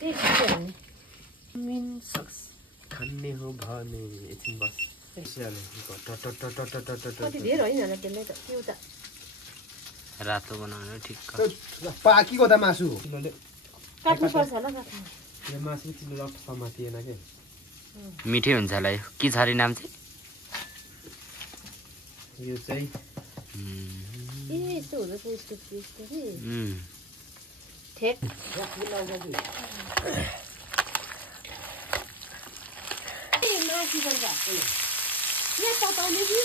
त्यही छ नि मिन सक्स खाने हो भने एकछिन बस कति धेरै होइन होला त्यसलाई त एउटा रातो बनाउनु ठिक पाकीको त मासु काट्नु पर्छ होला काट्नु यो मासु चिलो समातिएन के मिठै हुन्छ होला यो के छ अरे नाम चाहिँ यो चाहिँ ए यस्तो हुँदो रहेछ यस्तो यस्तो कि ठेक मासु पर्छ यहाँ तताउने कि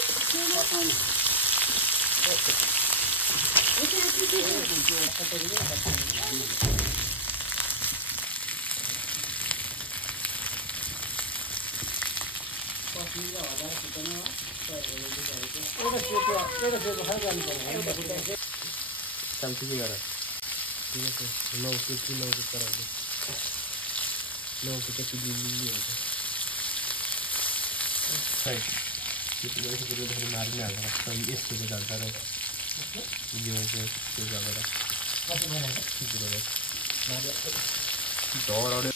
शान्ति के गर नौ के कराउँदै नौ के कति दिल्ली हुन्छ खै त्यो मारिने हाल्छ यस्तो जान्छ र यो त्यो गरेर ढोराउने